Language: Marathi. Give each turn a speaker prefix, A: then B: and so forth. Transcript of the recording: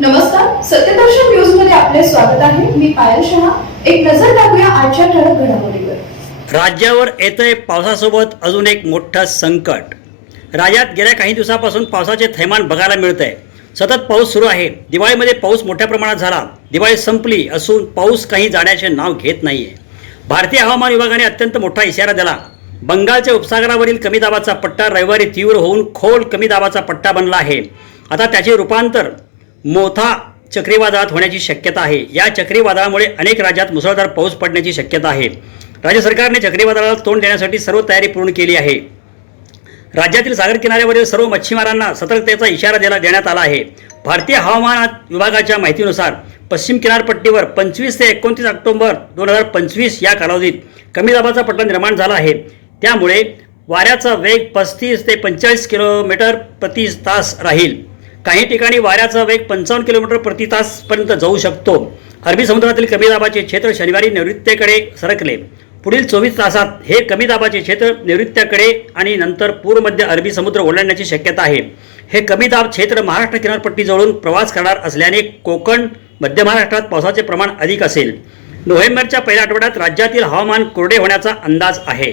A: नमस्कार सत्यदर्शन न्यूजमध्ये आपले स्वागत आहे. मी पायल शहा. एक नजर टाकूया आजच्या ठळक घडामोडीवर.
B: राज्यावर येतंय पावसासोबत अजून एक मोठं संकट. राज्यात गेल्या काही दिवसापासून पावसाचे थैमान बघायला मिळत आहे सतत पाऊस सुरू आहे. दिवाळीमध्ये पाऊस मोठ्या प्रमाणात झाला. दिवाळी संपली असून पाऊस काही जाण्याचे नाव घेत नाहीये. भारतीय हवामान विभागाने अत्यंत मोठा इशारा दिला. बंगालच्या उपसागरावरील कमी दाबाचा पट्टा रविवारी तीव्र होऊन खोल कमी दाबाचा पट्टा बनला आहे. आता त्याचे रूपांतर मोठा चक्रीवादळात होण्याची शक्यता आहे. या चक्रीवादळामुळे अनेक राज्यात मुसळधार पाऊस पडण्याची शक्यता आहे. राज्य सरकारने चक्रीवादळाला तोंड देण्यासाठी सर्व तयारी पूर्ण केली आहे. राज्यातील सागर किनाऱ्यावरील सर्व मच्छीमारांना सतर्कतेचा इशारा दिला देण्यात आला आहे. भारतीय हवामान विभागाच्या माहितीनुसार पश्चिम किनारपट्टीवर पंचवीस ते एकोणतीस ऑक्टोबर दोन हजार पंचवीस या कालावधीत कमी दाबाचा पट्टा निर्माण झाला आहे. त्यामुळे वाऱ्याचा वेग पस्तीस ते पंचेचाळीस किलोमीटर प्रति तास राहील. काही ठिकाणी वाऱ्याचा वेग पंचावन्न किलोमीटर प्रति तासपर्यंत जाऊ शकतो. अरबी समुद्रातील कमी दाबाचे क्षेत्र शनिवारी नैऋत्येकडे सरकले. पुढील चोवीस तासात हे कमी दाबाचे क्षेत्र नैऋत्याकडे आणि नंतर पूर्वमध्य अरबी समुद्र ओलांडण्याची शक्यता आहे. हे कमी दाब क्षेत्र महाराष्ट्र किनारपट्टीजवळून प्रवास करणार असल्याने कोकण मध्य महाराष्ट्रात पावसाचे प्रमाण अधिक असेल. नोव्हेंबरच्या पहिल्या आठवड्यात राज्यातील हवामान कोरडे होण्याचा अंदाज आहे.